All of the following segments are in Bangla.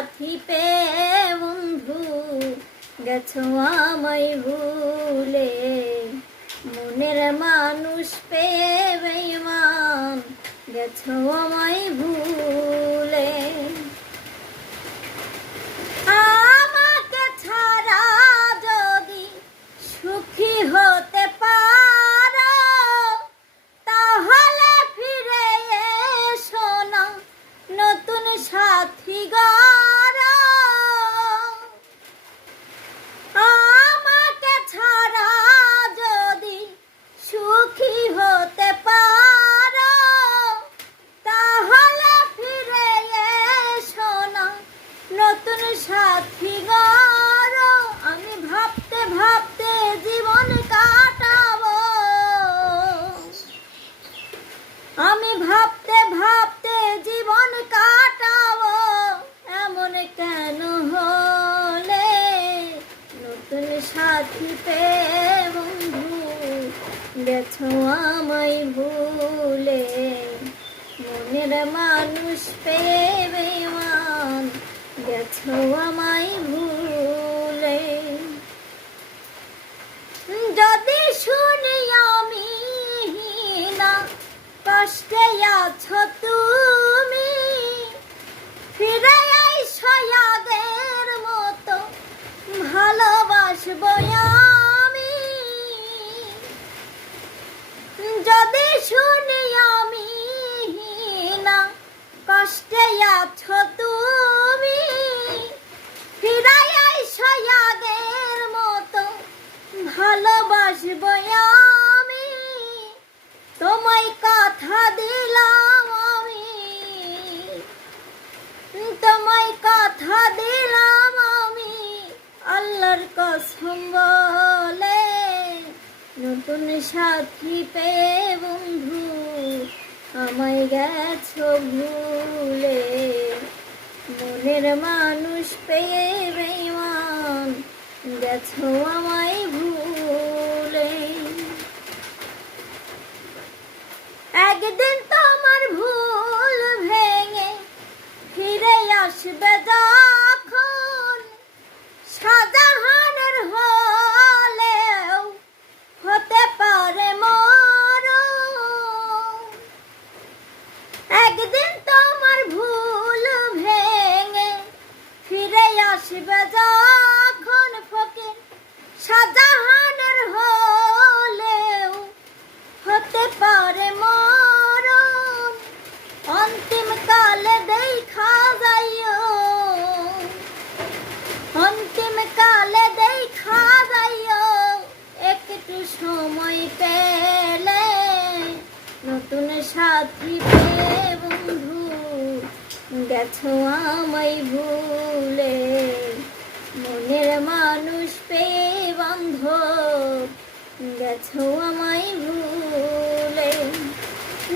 সাথী পেয়ে বন্ধু গেছো আমায় ভুলে, মনের মানুষ পেয়ে বেঈমান গেছো আমায় ভুলে। আমাকে ছাড়া যদি সুখী হতে পারো তাহলে ফিরে এসো না নতুন সাথী গড়ো। আমাকে ছাড়া যদি সুখী হতে পারো তাহলে ফিরে এসো না নতুন সাথী গড়ো। আমি ভাবতে ভাবতে জীবন কাটাবো, আমি ভাবতে ভাবতে জীবন কাটাবো, এমন কেন হলে নতুন সাথী পেয়ে বন্ধু গেছো আমায় ভুলে, মনের মানুষ পেয়ে বেঈমান গেছো আমায় ভুলে। যদি শুনি আমি না কষ্টে আছো তুমি, ফিরে আইসো আগের মতো ভালোবাসবো আমি। যদি শুনি আমি না কষ্টে আছো তুমি, ফিরে আইসো আগের মতো ভালোবাসবো আমি। তোমায় কথা দিলাম আমি, তোমায় কথা দিলাম আমি আল্লাহর কসম বলে, নতুন সাথী পেয়ে বন্ধু আমায় গেছো ভুলে, মনের মানুষ পেয়ে বেঈমান গেছো আমায় ভুলে। একদিন তোমার ভুল ভেঙে ফিরে আসবে যখন, শাহজাহানের হলেও হতে পারে মরণ। একদিন তোমার ভুল ভেঙে ফিরে আসবে যখন ফকির, শাহজাহানের হলেও হতে পারে মরণ। অন্তিম কালে দেখা যাইও, অন্তিম কালে দেখা যাইও একটু সময় পেলে, নতুন সাথী পেয়ে বন্ধু গেছো আমায় ভুলে, মনের মানুষ পেয়ে বান্ধব গেছো আমায় ভুলে।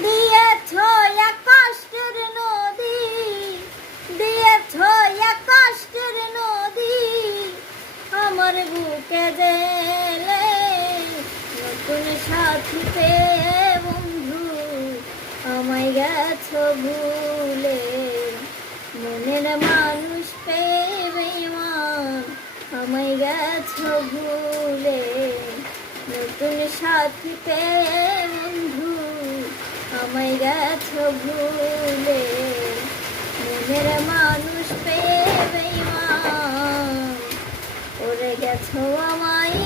দিয়েছো এক কষ্টের নদী, দিয়েছো এক কষ্টের নদী আমার বুকে জেলে, নতুন সাথী পেয়ে বন্ধু আমায় গেছো ভুলে, মনের মানুষ পেয়ে বেঈমান আমায় গেছো ভুলে, নতুন সাথী পেয়ে বন্ধু আমায় গেছো ভুলে, মনের মানুষ পেয়ে বেঈমান ওরে গেছো আমায়